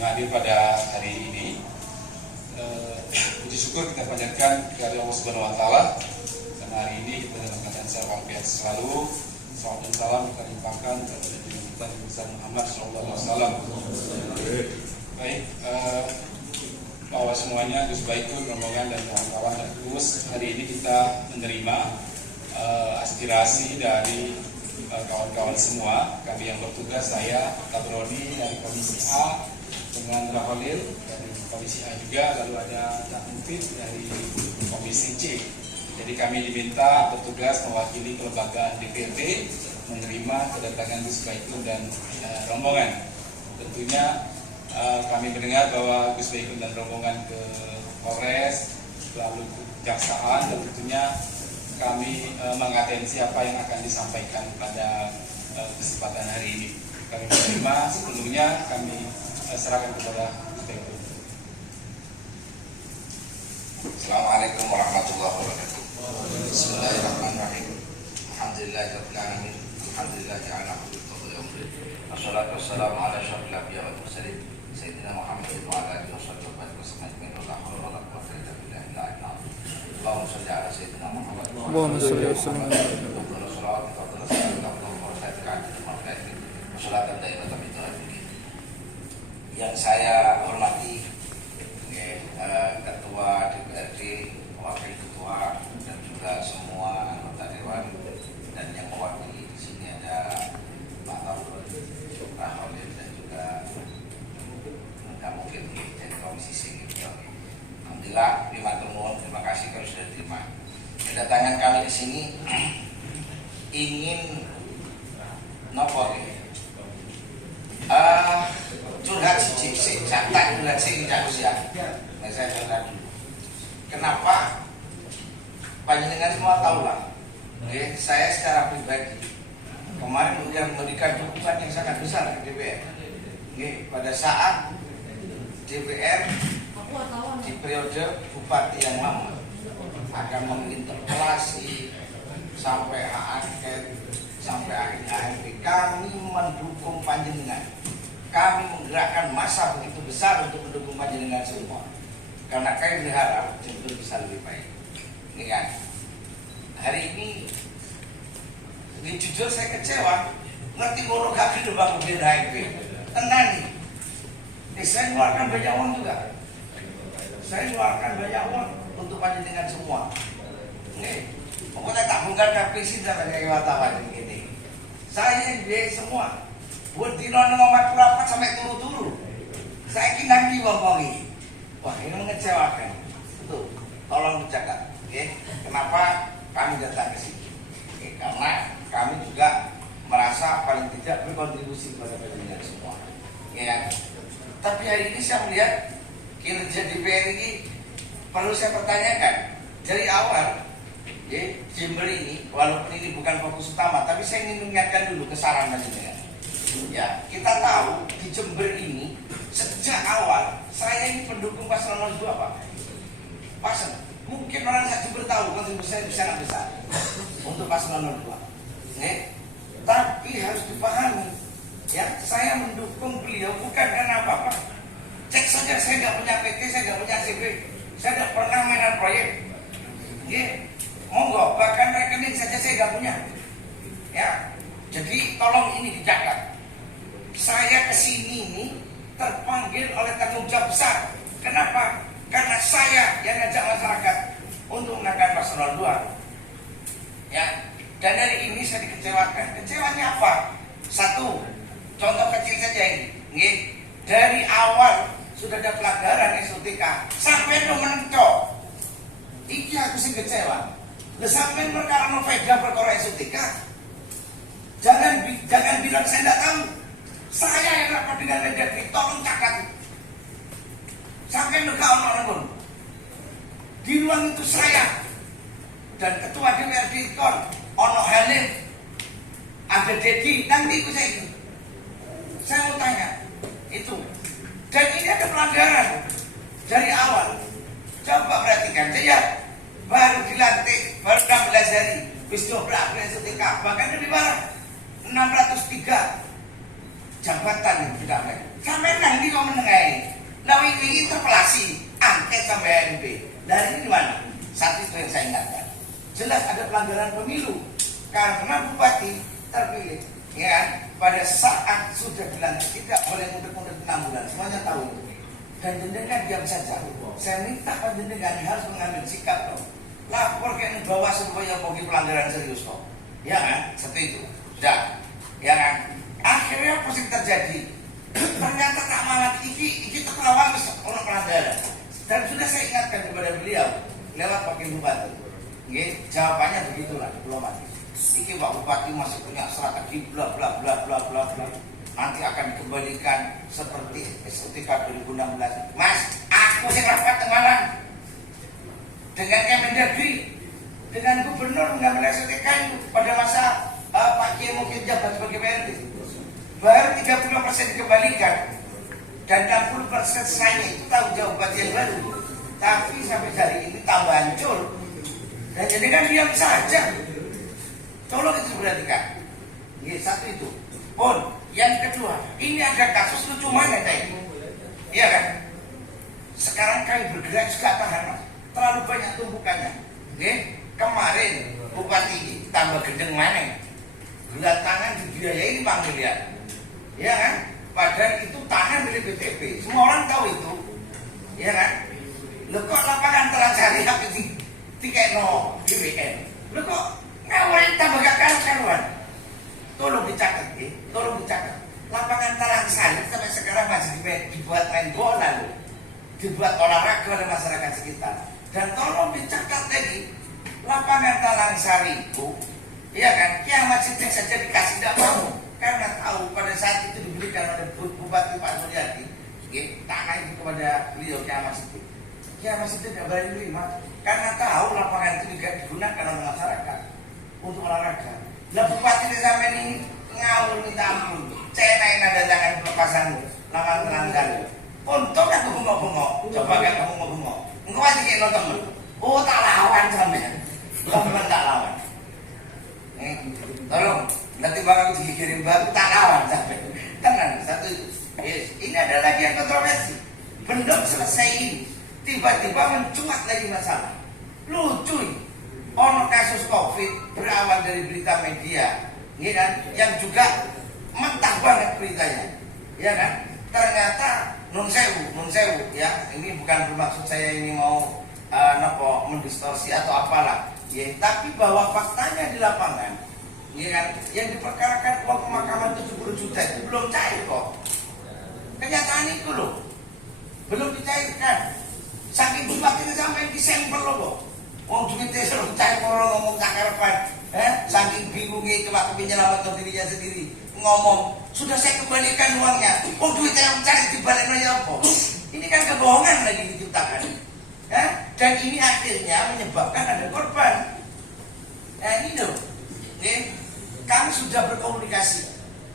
hadir pada hari ini. Puji syukur kita panjatkan kepada Allah Subhanahu Wa Taala karena hari ini kita dalam keadaan sehat walafiat selalu. Salam dan salam kita limpahkan kepada junjungan kita Nabi besar Muhammad Sallallahu Alaihi Wasallam. Baik, bahwa semuanya Gus Baikun, rombongan dan kawan-kawan dan Gus, hari ini kita menerima aspirasi dari kawan-kawan semua. Kami yang bertugas, saya Tabroni dari Komisi A dengan Raholil dari Komisi A juga, lalu ada Cak Mufid dari Komisi C. Jadi kami diminta bertugas mewakili kelembagaan DPRD menerima kedatangan Gus Baikun dan rombongan. Tentunya kami mendengar bahwa Gus Baikun dan rombongan ke Polres, lalu ke Kejaksaan, dan tentunya kami mengatensi apa yang akan disampaikan pada kesempatan hari ini. Kami menerima, sepenuhnya kami serahkan kepada Gus Baikun. Assalamualaikum warahmatullahi wabarakatuh. Bismillahirrahmanirrahim. Alhamdulillahirabbil alamin. Alhamdulillah ja'ala hudud umri. Wassalatu wassalamu ala asyrafil anbiya'i wal mursalin sayyidina Muhammadin wa ala alihi wasallam wa sallam. La haula wa la quwwata illa billah. Allahumma shalli ala sayyidina Muhammad. Allahumma shalli wa sallim. Yang saya hormati Ketua DPRD, Wakil Ketua, dan juga semua anggota Dewan, dan yang mewakili di sini ada Pak Taufik, Raholil, dan juga nggak mungkin dari Komisi C. Alhamdulillah, terima kasih kalau sudah diterima. Kedatangan kami di sini ingin nopo curhat sih, santai curhat sih tidak usia. Saya curhat dulu. Kenapa? Panjenengan semua tahu lah. Saya secara pribadi kemarin memberikan dukungan yang sangat besar ke DPR. Pada saat DPR di periode Bupati yang lama akan menginterpelasi sampai hak angket, sampai akhirnya AMP, kami mendukung panjenengan. Kami menggerakkan massa begitu besar untuk mendukung panjenengan semua, karena kami berharap jemput bisa lebih baik. Ini kan, hari ini jujur saya kecewa. Ngerti borok kaki udah bangun di AMP. Tenang nih, saya mengeluarkan banyak uang juga. Saya mengeluarkan banyak uang untuk panjenengan semua. Nih, pokoknya tak bongkar kapisi sampai kayak wartawan ini. Saya yang biaya semua. Buat di nomor rapat sampai turu-turu. Saya kira nanti ngomongin. Wah, ini mengecewakan. Betul. Tolong dijaga. Kenapa kami datang ke sini? Karena kami juga merasa paling tidak berkontribusi kepada pendidikan semua. Tapi hari ini saya melihat kinerja DPR ini perlu saya pertanyakan. Dari awal, Jember ini, walaupun ini bukan fokus utama, tapi saya ingin mengingatkan dulu kesalahan panjenengan. Ya, kita tahu di Jember ini sejak awal saya ini pendukung paslon 02, Pak. Paslon. Mungkin orang saya Jember tahu kontribusi saya sangat besar untuk paslon 02. Tapi harus dipahami, ya, saya mendukung beliau bukan karena apa-apa. Cek saja, saya nggak punya PT, saya nggak punya CV, saya nggak pernah mainan proyek. Monggo, bahkan rekening saja saya nggak punya. Ya, jadi tolong ini dijaga. Saya kesini ini terpanggil oleh tanggung jawab besar. Kenapa? Karena saya yang ngajak masyarakat untuk menangkan paslon 2. Ya, dan dari ini saya dikecewakan. Kecewanya apa? Satu, contoh kecil saja ini. Dari awal sudah ada pelanggaran SOTK sampai mencok. Iki aku sih kecewa. Sampai perkara Noveda perkara SOTK. Jangan bilang saya tidak tahu. Saya yang rapat dengan Mendagri, tolong catat. Sampai mereka orang-orang di ruang itu saya dan ketua DPRD Kon, Ono Halim, ada Dedi, nanti itu saya itu. Saya mau tanya itu. Dan ini ada pelanggaran dari awal. Coba perhatikan saya, baru dilantik, baru 16 hari, bis 12 SOTK, bahkan lebih parah, 603 jabatan yang tidak baik. Sampai nanti kau menengahi. Nah ini interpelasi, angket sampai ANP. Dari ini mana? Satu itu yang saya ingatkan. Jelas ada pelanggaran pemilu karena bupati terpilih, ya kan? Pada saat sudah dilantik tidak boleh mundur-mundur 6 bulan, semuanya tahu itu. Dan jenengan diam saja. Saya minta jenengan harus mengambil sikap loh. Lapor ke bawah supaya bagi pelanggaran serius kok. Ya kan? Seperti itu. Sudah. Ya kan? Akhirnya apa yang terjadi? Ternyata tak malah iki terlawan orang pelanggaran. Dan sudah saya ingatkan kepada beliau lewat wakil bupati. Jawabannya begitulah diplomatis. Iki Pak Bupati masih punya strategi bla bla bla bla bla bla. Nanti akan dikembalikan seperti SOTK 2016. Mas, aku sing rapat temanan dengan Kemendagri, dengan gubernur mengambil SOTK pada masa Pak Kiai mungkin jabat sebagai PRT. Baru 30% dikembalikan dan 60% saya itu tanggung jawab bagian baru. Tapi sampai hari ini tambah hancur. Dan jadi kan diam saja. Tolong itu diperhatikan. Satu itu. Pun, yang kedua, ini ada kasus lucu mana tadi? Iya kan? Sekarang kami bergerak juga tahan, Mas. Terlalu banyak tumpukannya. Kemarin bupati ini tambah gendeng mana? Bulan tangan dibiayai 5 miliar. Iya kan? Padahal itu tanah milik BTP. Semua orang tahu itu. Iya kan? Loh kok lapangan Terangsari itu tiket no GBN? Loh kok ngawalin tambah gak karuan? Tolong dicatat, tolong dicatat. Lapangan Terangsari sampai sekarang masih dibuat main bola loh. Dibuat olahraga oleh masyarakat sekitar. Dan tolong dicatat lagi, lapangan Terangsari itu, ya kan, Kiamat Sidik saja dikasih tidak mau. Karena tahu pada saat itu diberikan oleh Bupati Pak Suryadi, tanah itu kepada beliau Kiamat Sidik. Kiamat Sidik tidak berani terima karena tahu lapangan itu juga digunakan oleh masyarakat untuk olahraga. Lah Bupati di zaman ini ngawur minta ampun, cenain ada tangan pelepasan lapangan Terangsari. Untung aku bengok-bengok, coba kan kamu bengok. Engkau aja kayak nonton, oh tak lawan sampean, teman tak lawan. Tolong, nanti bakal dikirim baru tak lawan sampai. Tenang, satu itu. Yes. Ini ada lagi yang kontroversi. Belum selesai ini, tiba-tiba mencuat lagi masalah. Lucu ini. Ono kasus COVID berawal dari berita media, ya kan? Yang juga mentah banget beritanya, ya kan? Ternyata nun sewu, ya. Ini bukan bermaksud saya ini mau mendistorsi atau apalah. Ya, tapi bahwa faktanya di lapangan, ya kan, yang diperkarakan uang pemakaman 70 juta itu belum cair kok. Kenyataan itu loh, belum dicairkan. Saking bupati ini sampai disampel loh kok. Uang duitnya selalu cair orang ngomong cakarepan. Saking bingungnya cuma penyelamat dirinya sendiri. Ngomong, sudah saya kembalikan uangnya. Uang duitnya yang cari dibalik aja apa? Ini kan kebohongan lagi diciptakan. Dan ini akhirnya menyebabkan ada korban. Nah ini loh, kami sudah berkomunikasi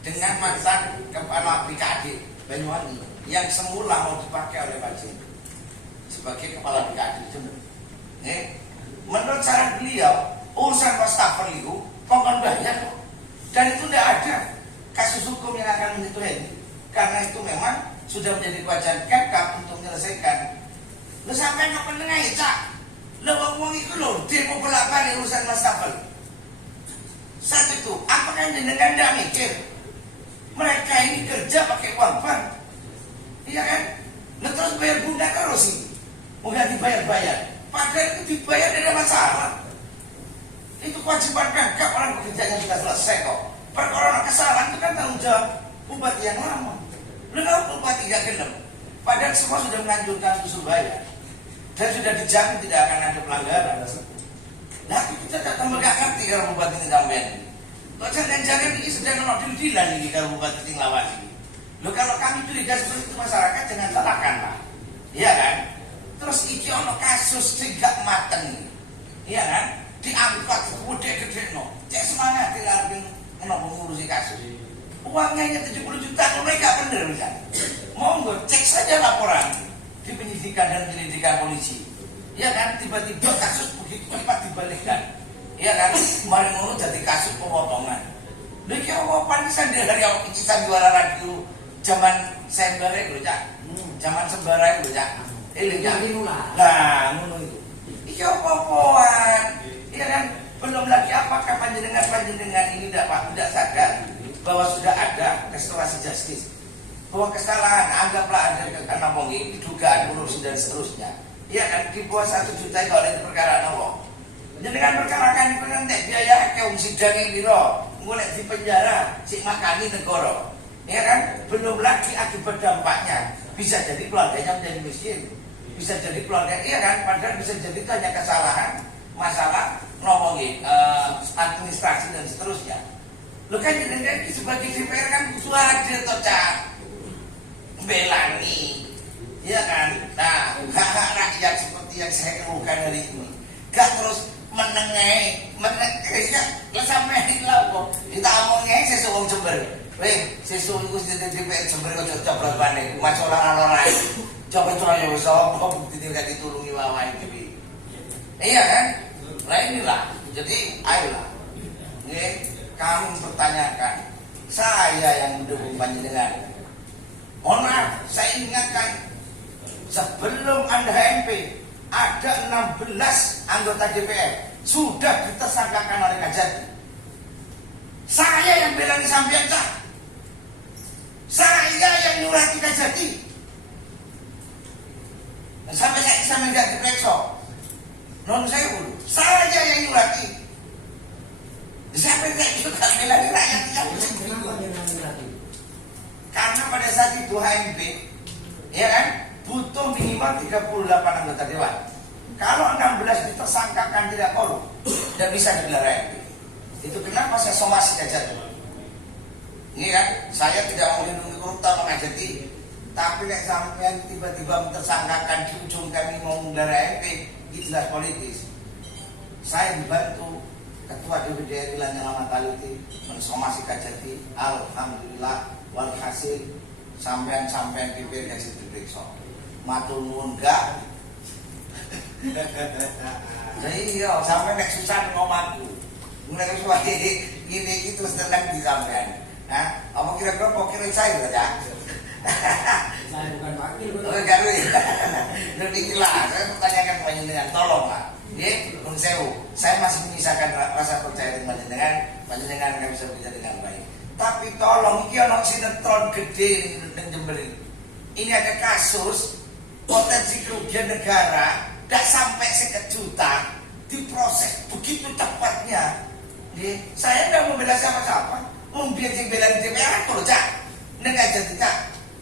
dengan mantan kepala BKD Banyuwangi yang semula mau dipakai oleh Pak Jen sebagai kepala BKD. Menurut saran beliau, urusan wastafel itu kongkon bayar kok. Dan itu tidak ada kasus hukum yang akan menyentuh ini, karena itu memang sudah menjadi kewajiban Kemkab untuk menyelesaikan. Lu sampai nggak menengah ya cak, lu ngomong itu lo demo bolak-balik urusan wastafel. Saat itu, apakah jenengan tidak mikir mereka ini kerja pakai uang bank, iya kan? Lu terus bayar bunga terus ini, udah dibayar-bayar. Padahal itu dibayar tidak ada masalah. Itu kewajiban Kemkab, orang pekerjaannya sudah selesai kok. Perkara kesalahan itu kan tanggung jawab bupati yang lama. Lu tahu bupati gak genep, padahal semua sudah menganjurkan usul bayar. Dan sudah dijamin tidak akan ada pelanggaran. Nah kita datang gak ngerti kalau bupati ini sampean. Kok jangan-jangan ini sedang nodil-dilan ini kalau bupati ini lawan ini. Loh kalau kami curiga seperti itu masyarakat jangan salahkan lah. Iya kan? Terus iki ono kasus tidak mateng. Iya kan? Diangkat gede-gede no. Cek semangat dilarang kenapa mengurusi kasus. Uangnya hanya 70 juta, mereka bener misalnya. Monggo cek saja laporan di penyidikan dan penyelidikan polisi. Ya kan, tiba-tiba kasus begitu cepat dibalikkan. Ya kan, kemarin mau jadi kasus pemotongan. Lagi apa panisan dari awal kicisan juara radio zaman sembare lho Cak. Zaman sembara lho Cak. Eling Cak. Nah, ngono itu. Iki apa-apaan. Iya kan? Belum lagi apakah panjenengan ini tidak sadar bahwa sudah ada restorasi justice, bahwa kesalahan anggaplah ada karena mungkin dugaan korupsi dan seterusnya. Iya kan? Di bawah 1 juta itu oleh perkara Allah. Dengan perkara kan itu nanti biaya ke sidang ini loh, mulai di penjara si makani negara. Ya kan? Belum lagi akibat dampaknya bisa jadi keluarganya menjadi miskin, bisa jadi keluarga, iya kan? Padahal bisa jadi itu hanya kesalahan masalah ngomongin administrasi dan seterusnya. Lo kan jadi sebagai DPR kan butuh hadir toh Cak, belani, ya kan? Nah, hak-hak rakyat seperti yang saya kemukakan hari ini, gak terus menengai, ya sampai hilang kok. Kita omongnya sesuatu Jember, sesuatu itu jadi DPR Jember kok coba balik, masalah orang lain, coba ya besok, kok tidak ditulungi wawan itu, iya kan? Nah inilah, jadi ayolah, kami pertanyakan, saya yang mendukung panjenengan. Mohon maaf, saya ingatkan, sebelum Anda HMP, ada 16 anggota DPR sudah ditersangkakan oleh Kajati. Saya yang belani sampean Cak. Saya yang nyurati Kajati. Sampai saya tidak diperiksa. Non saya yang nyurati. Sampai tidak juga belani rakyat yang karena pada saat itu HMP, ya kan, butuh minimal 38 anggota dewan. Kalau 16 ditersangkakan tidak korup dan bisa digelar HMP. Itu kenapa saya somasi Kajati. Ini kan, saya tidak mau melindungi koruptor mengajati, tapi nek sampean tiba-tiba tersangkakan di ujung kami mau menggelar HMP, itu jelas politis. Saya dibantu Ketua DPD Lanyala Mataliti mensomasi Kajati. Alhamdulillah walhasil sampean DPR kasih diperiksa. Matur nuwun gak. Jadi iya sampai nek susah ngomongku. Mulai suwe ini itu sedang di sampean. Nah, apa kira-kira pokoknya saya saja. Saya bukan wakil. Oh, gawe. Nanti lah, saya pertanyakan panjenengan, tolong Pak. Nggih, pun sewu. Saya masih menyisakan rasa percaya dengan panjenengan nggak bisa bekerja dengan baik. Tapi tolong, iki ono sinetron gede ning Jember. Ini ada kasus potensi kerugian negara tidak sampai 1 juta diproses begitu cepatnya. Saya tidak membela siapa-siapa, membiarkan bela DPR itu loh Cak. Nggak jadi Cak.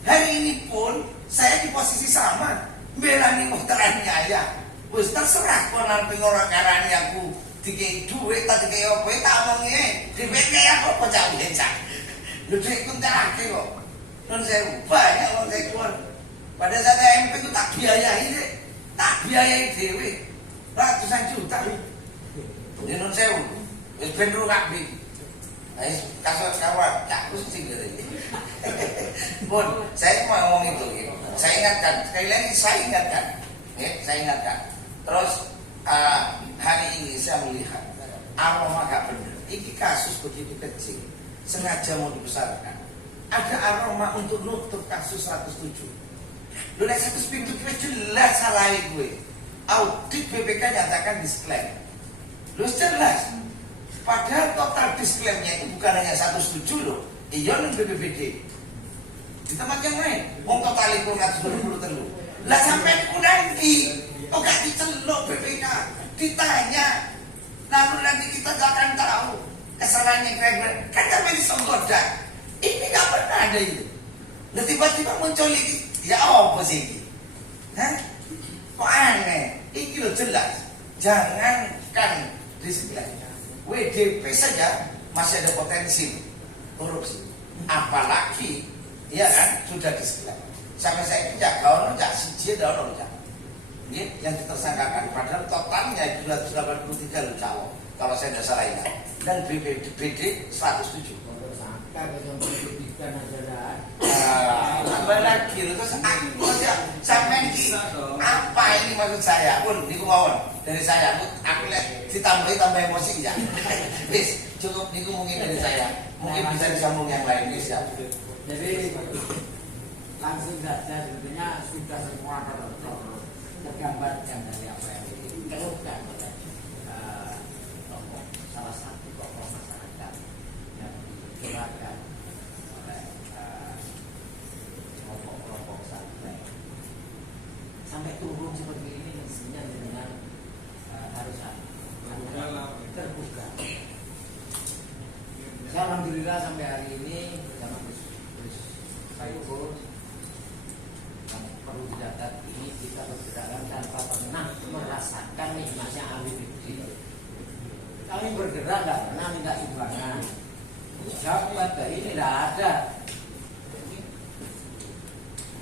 Hari ini pun saya di posisi sama, bela nih muhtarannya ya. Wes terserah konan pengorang karani aku dikei duit tak dikei apa tak omongnya DPR kayak apa Cak Cak. Lu duit pun tak kok. Non saya banyak orang saya keluar. Pada saat MP itu tak biayai deh. Tak biayai dewe ratusan juta. Ini non sewu, wis ben rungakbi. Kasus kawan, cak pusing gitu. Pun, saya mau ngomong itu. Saya ingatkan, sekali lagi saya ingatkan. Terus hari ini saya melihat aroma gak benar. Ini kasus begitu kecil, sengaja mau dibesarkan. Ada aroma untuk nutup kasus 107. Lu naik 100 pintu gue jelas salah gue. Audit BPK nyatakan disklaim. Lu jelas. Padahal total disklaimnya itu bukan hanya 107 loh. Iya nih BPBD. Di tempat yang lain, wong total itu 120 telu. Lah sampai ku nanti, kok gak diceluk BPK, ditanya. Lalu nanti kita akan tahu kesalahannya keren. Kan sampai disenggodak. Ini gak pernah ada itu. Nah tiba-tiba muncul ini. Ya apa sih ini? Hah? Kok aneh? Ini loh jelas. Jangankan disklaim. WDP saja masih ada potensi korupsi. Apalagi, ya kan, sudah disklaim. Sampai saya itu ya, kalau tidak siji, kalau tidak. Ini yang ditersangkakan. Padahal totalnya 283 loh Jawa. Kalau saya tidak salah ingat. Dan BPD 107. Tambah lagi terus sampai ini apa ini maksud saya pun niku mawon dari saya aku lihat tambah emosi ya. Wis cukup niku mungkin dari saya, mungkin bisa disambung yang lain ya. Jadi langsung saja sebetulnya sudah semua tergambarkan dari apa yang dikeluhkan oleh tokoh, salah satu tokoh masyarakat yang dikeluarkan oleh kelompok-kelompok santai. Sampai turun seperti ini mestinya dengan harus terbuka. Saya alhamdulillah sampai hari ini bersama Gus Saiful, yang perlu dicatat ini kita bergerak tanpa pernah merasakan nikmatnya APBD. Kami bergerak nggak pernah minta sumbangan. Dapat dari ini tidak ada.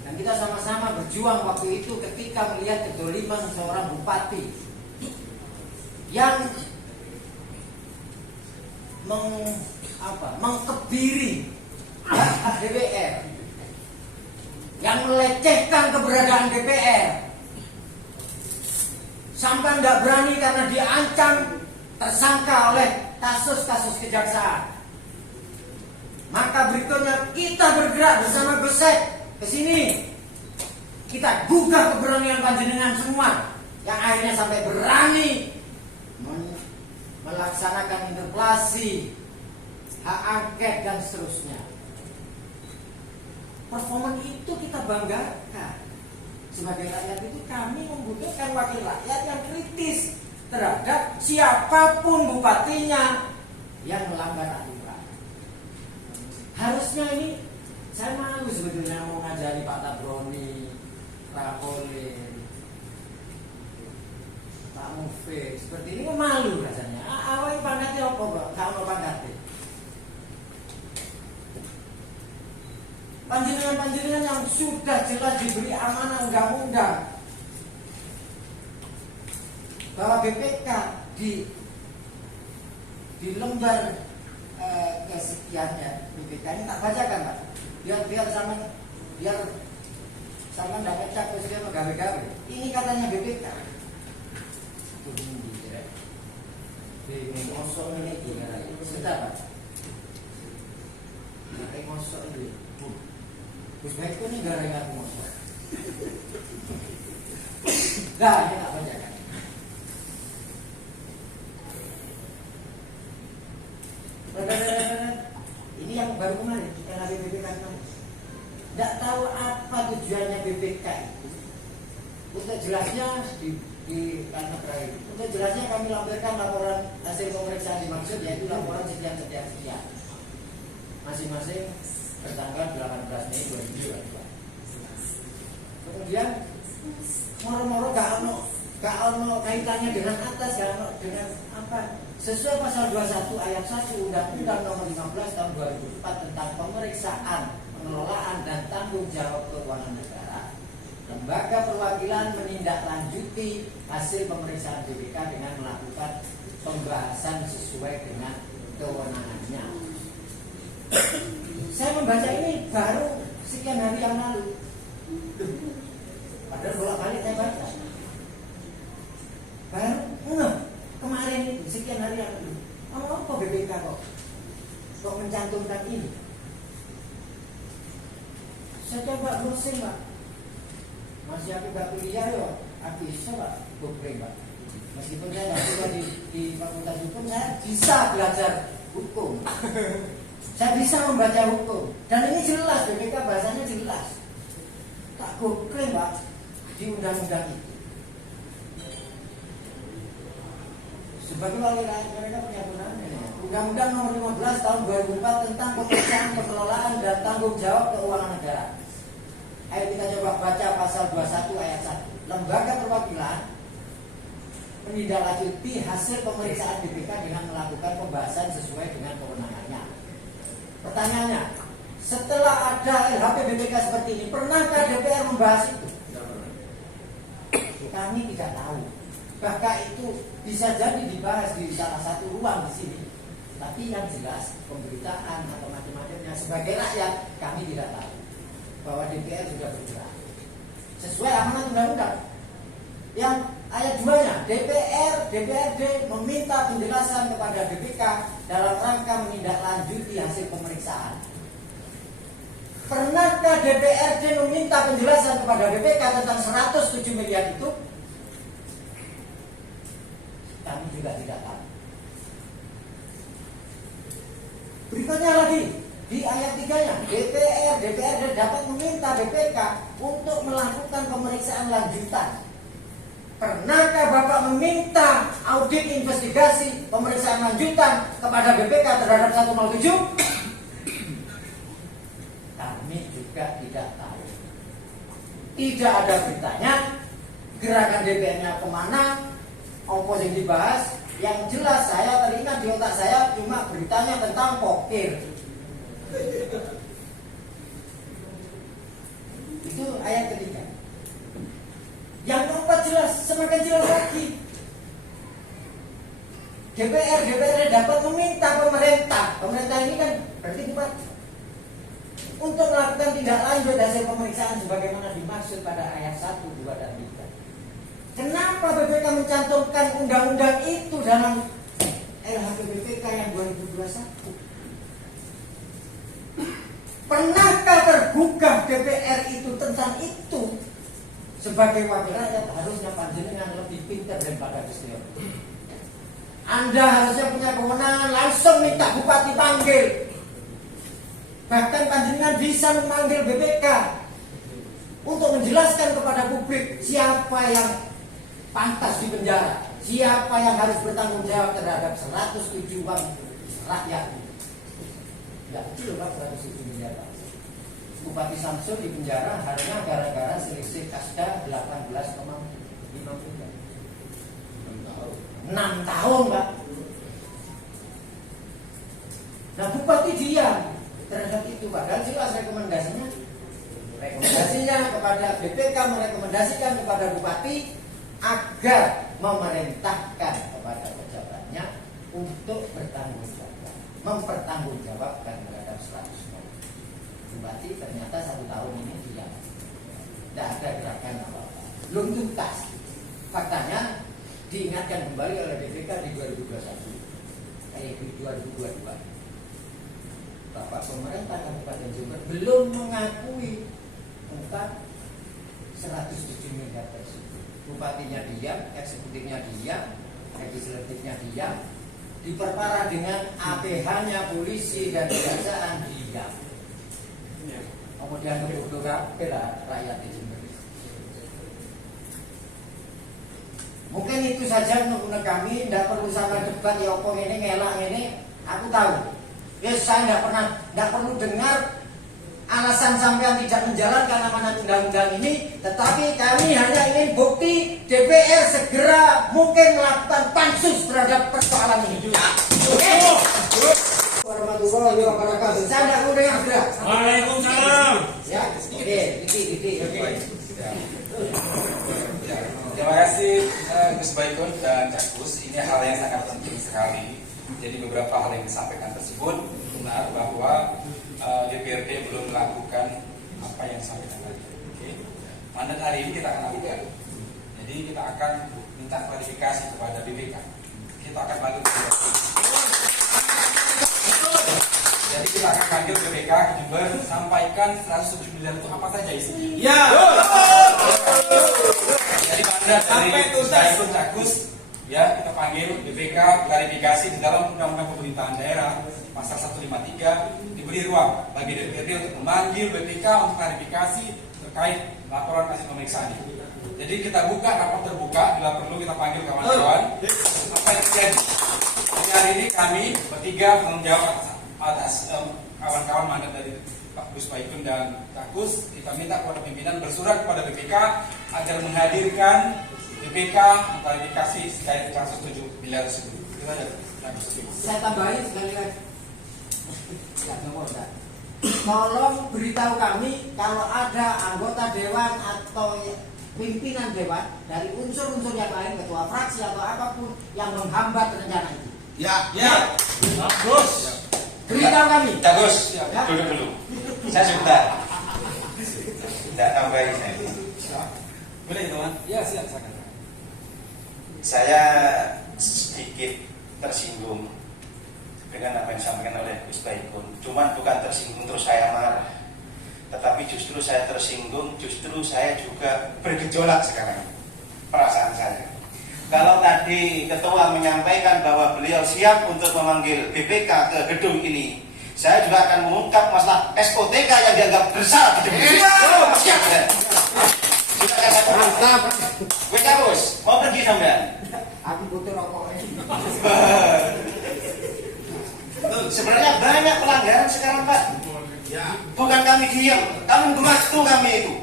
Dan kita sama-sama berjuang waktu itu ketika melihat kedoliman seorang bupati yang mengkebiri hak DPR, yang melecehkan keberadaan DPR, sampai tidak berani karena diancam tersangka oleh kasus-kasus kejaksaan. Maka berikutnya kita bergerak bersama Gosek ke sini. Kita gugah keberanian panjenengan semua, yang akhirnya sampai berani melaksanakan interpelasi, hak angket dan seterusnya. Performa itu kita banggakan. Sebagai rakyat itu kami membutuhkan wakil rakyat yang kritis terhadap siapapun bupatinya yang melanggar aturan. Harusnya ini saya malu sebetulnya mau ngajari Pak Tabroni, Rakolin, Pak Mufid seperti ini kok malu rasanya. Awalnya pangkatnya apa kok? Kalau pangkatnya panjenengan yang sudah jelas diberi amanah undang-undang bahwa BPK di lembar kesekiannya BPK ini tak bacakan Pak, biar sama dapat cak presiden gawe-gawe. Ini katanya BPK. Ngosok ini gimana? Sebentar Pak. Kayak ngosok ini. Gus Baik ini gara-gara ngosok. Nah, ini tak baca kan? Ini yang baru kemarin kita lagi BPK kemarin. Tidak tahu apa tujuannya BPK itu. Untuk jelasnya di karena terakhir. Untuk jelasnya kami lampirkan laporan hasil pemeriksaan dimaksud, yaitu laporan sekian. Masing-masing bertanggal 18 Mei 2022. Kemudian moro-moro gak ono kaitannya dengan atas, gak ono dengan apa. Sesuai pasal 21 ayat 1 Undang-Undang Nomor 15 Tahun 2004 tentang pemeriksaan, pengelolaan dan tanggung jawab keuangan negara, lembaga perwakilan menindaklanjuti hasil pemeriksaan BPK dengan melakukan pembahasan sesuai dengan kewenangannya. Saya membaca ini baru sekian hari yang lalu. Padahal bolak-balik saya baca. Baru kemarin itu sekian hari yang lalu. Apa BPK kok mencantumkan ini? Saya coba browsing Pak. Masih aku gak kuliah ya, aku bisa Pak, googling Pak. Meskipun saya gak kuliah di fakultas hukum, saya bisa belajar hukum. Saya bisa membaca hukum. Dan ini jelas, BPK bahasanya jelas. Tak googling Pak, di undang-undang itu. Sebagai wali rakyat mereka punya kewenangan. Undang-Undang Nomor 15 Tahun 2004 tentang pemeriksaan, pengelolaan dan tanggung jawab keuangan negara. Ayo kita coba baca pasal 21 ayat 1. Lembaga perwakilan menindaklanjuti hasil pemeriksaan BPK dengan melakukan pembahasan sesuai dengan kewenangannya. Pertanyaannya, setelah ada LHP BPK seperti ini, pernahkah DPR membahas itu? Kami tidak tahu. Bahkan itu bisa jadi dibahas di salah satu ruang di sini. Tapi yang jelas pemberitaan atau macam-macamnya sebagai rakyat kami tidak tahu bahwa DPR sudah bergerak sesuai amanat undang-undang. Yang ayat 2-nya, DPRD meminta penjelasan kepada BPK dalam rangka menindaklanjuti hasil pemeriksaan. Pernahkah DPRD meminta penjelasan kepada BPK tentang 107 miliar itu? Kami juga tidak tahu. Berikutnya lagi, di ayat 3-nya, DPRD dapat meminta BPK untuk melakukan pemeriksaan lanjutan. Pernahkah Bapak meminta audit investigasi pemeriksaan lanjutan kepada BPK terhadap 107? Kami juga tidak tahu. Tidak ada beritanya, gerakan DPR-nya kemana, apa yang dibahas. Yang jelas saya teringat di otak saya cuma beritanya tentang pokir. Itu ayat ketiga. Yang keempat jelas, semakin jelas lagi. DPR dapat meminta pemerintah ini kan berarti bupati, untuk melakukan tindak lanjut hasil pemeriksaan sebagaimana dimaksud pada ayat 1, 2, dan 3. Kenapa BPK mencantumkan undang-undang itu dalam LHP BPK yang 2021? Pernahkah tergugah DPR itu tentang itu? Sebagai wakil rakyat harusnya panjenengan lebih pintar daripada Gusti Allah. Anda harusnya punya kewenangan langsung minta bupati panggil. Bahkan panjenengan bisa memanggil BPK untuk menjelaskan kepada publik siapa yang pantas di penjara, siapa yang harus bertanggung jawab terhadap 107 uang rakyat. Ya, itu Pak, 107 miliar Pak. Bupati Samsul di penjara hanya gara-gara selisih kasda 18,50. 6 tahun Pak. Nah, bupati diam terhadap itu, padahal jelas rekomendasinya kepada BPK merekomendasikan kepada bupati agar memerintahkan kepada pejabatnya untuk mempertanggungjawabkan terhadap 100 orang. Bupati ternyata 1 tahun ini diam, tidak ada gerakan apa-apa, belum tuntas. Faktanya diingatkan kembali oleh BPK di 2022. Bapak pemerintah Kabupaten Jember belum mengakui tentang 107 miliar tersebut. Bupatinya diam, eksekutifnya diam, legislatifnya diam, diperparah dengan APH-nya polisi dan kejaksaan diam. Kemudian bodoh kabeh rakyat di Jember. Mungkin itu saja menurut kami, tidak perlu sama debat ya apa ini ngelak ini. Aku tahu. Ya saya tidak perlu dengar alasan sampean tidak menjalankan amanat undang-undang ini, tetapi kami hanya ingin bukti DPR segera mungkin melakukan pansus terhadap persoalan ini. Oke. Warahmatullahi wabarakatuh. Saya tidak mau dengar sudah. Waalaikumsalam. Ya, oke, titik. Terima kasih Gus Baikun dan Cak Gus. Ini hal yang sangat penting sekali. Jadi beberapa hal yang disampaikan tersebut benar bahwa DPRD belum melakukan apa yang disampaikan tadi. Oke. Mandat hari ini kita akan lakukan. Jadi kita akan minta klarifikasi kepada BPK. Kita akan panggil BPK. Jadi kita akan panggil BPK ke Jember, sampaikan 107 miliar itu apa saja isinya. Ya. Jadi mandat dari Baikun Cak Gus, ya kita panggil BPK klarifikasi di dalam Undang-Undang Pemerintahan Daerah pasal 153 diberi ruang bagi DPRD untuk memanggil BPK untuk klarifikasi terkait laporan hasil pemeriksaan ini. Jadi kita buka rapat terbuka, bila perlu kita panggil kawan-kawan apa yang terjadi. Jadi hari ini kami bertiga menjawab atas kawan-kawan mandat dari Pak Gus Baikun dan Cak Gus. Kita minta kepada pimpinan bersurat kepada BPK agar menghadirkan BPK mengklarifikasi terkait 107 miliar tersebut. Saya tambahin sekali lagi. Tolong beritahu kami kalau ada anggota dewan atau pimpinan dewan dari unsur-unsur yang lain, ketua fraksi atau apapun yang menghambat rencana itu. Ya. Bagus. Beritahu kami. Bagus. Ya. Dulu. Saya sebentar. Tidak tambahin saya. Boleh teman? Ya siap. Saya sedikit tersinggung dengan apa yang disampaikan oleh Gus Baikun. Cuman bukan tersinggung terus saya marah. tetapi justru saya tersinggung, justru saya juga bergejolak sekarang perasaan saya. Kalau tadi ketua menyampaikan bahwa beliau siap untuk memanggil BPK ke gedung ini, saya juga akan mengungkap masalah SOTK yang dianggap bersalah di gedung ini. Siap ya? Mantap. Wes harus mau pergi sampean. Aku butuh rokoknya. Sebenarnya banyak pelanggaran sekarang, Pak. Bukan kami diam, kami waktu kami itu.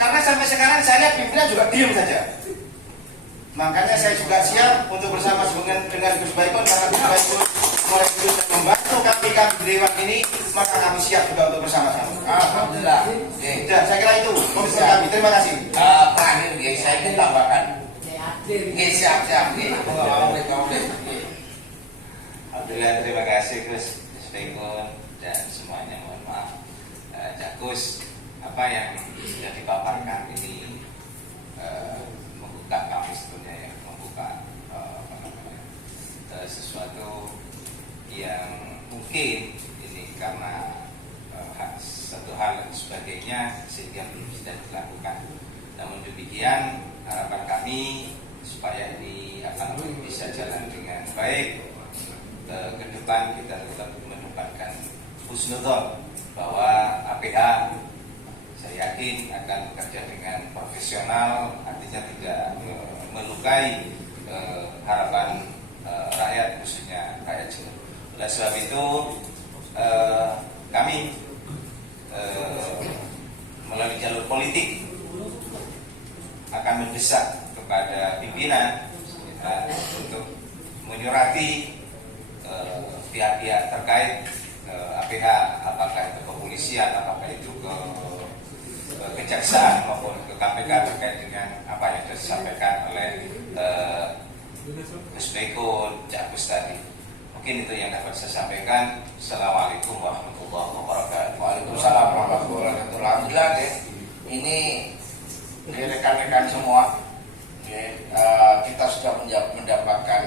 Karena sampai sekarang saya lihat pimpinan juga diam saja. Makanya saya juga siap untuk bersama dengan Gus Baikon, karena Gus Baikon mulai sudah membantu kami di Dewan ini, maka kami siap juga untuk bersama-sama. Alhamdulillah. Dan saya kira itu komitmen kami. Terima kasih. Terakhir, saya ingin tambahkan. Siap. Alhamdulillah, terima kasih Gus Baikon dan semuanya. Mohon maaf, Gus, apa yang sudah dipaparkan ini membuka kami sebetulnya ya, membuka sesuatu yang mungkin ini karena satu hal dan sebagainya sehingga belum bisa dilakukan. Namun demikian harapan kami supaya ini akan bisa jalan dengan baik. Ke depan kita tetap menempatkan husnuzon bahwa APH saya yakin akan bekerja dengan profesional, artinya tidak melukai harapan rakyat, khususnya rakyat Jawa. Oleh sebab itu kami melalui jalur politik akan mendesak kepada pimpinan untuk menyurati pihak-pihak terkait APH, apakah itu kepolisian, apakah itu ke kejaksaan maupun ke KPK terkait dengan apa yang sudah disampaikan oleh Gus Baikon, Cak Gus tadi. Mungkin itu yang dapat saya sampaikan. Assalamualaikum warahmatullahi wabarakatuh. Waalaikumsalam warahmatullahi wabarakatuh. Alhamdulillah deh. Ini rekan-rekan semua, kita sudah mendapatkan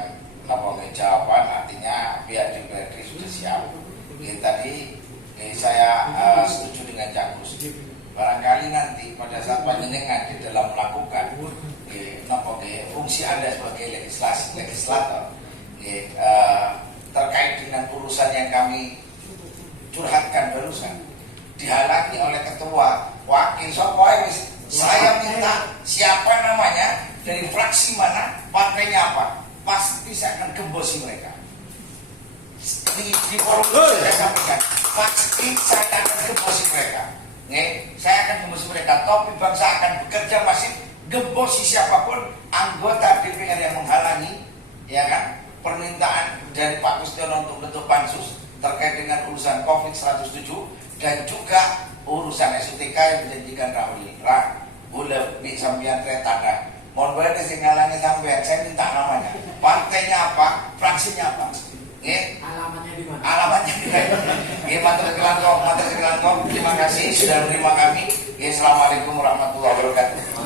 jawaban, artinya pihak DPRD sudah siap. Tadi saya setuju dengan Cak Gus. Barangkali nanti pada saat panjenengan di dalam melakukan fungsi Anda sebagai legislator terkait dengan urusan yang kami curhatkan barusan, dihalangi oleh ketua, wakil, saya minta siapa namanya, dari fraksi mana, partainya apa, pasti saya akan gembosi mereka. Di forum saya sampaikan, pasti saya akan gembosi mereka. Saya akan gembosi mereka. Tapi bangsa akan bekerja masih gembosi siapapun anggota DPR yang menghalangi, ya kan, permintaan dari Pak Kustiono untuk bentuk pansus terkait dengan urusan COVID 107 dan juga urusan SUTK yang dijanjikan Rahuli. Boleh sampean tanda. Mohon bayar sing ngalangi sampean, saya minta namanya. Partainya apa? Fraksinya apa? Alamatnya di mana? Alamatnya di mana? Matur kelangkong. Terima kasih sudah menerima kami. Assalamualaikum warahmatullahi wabarakatuh.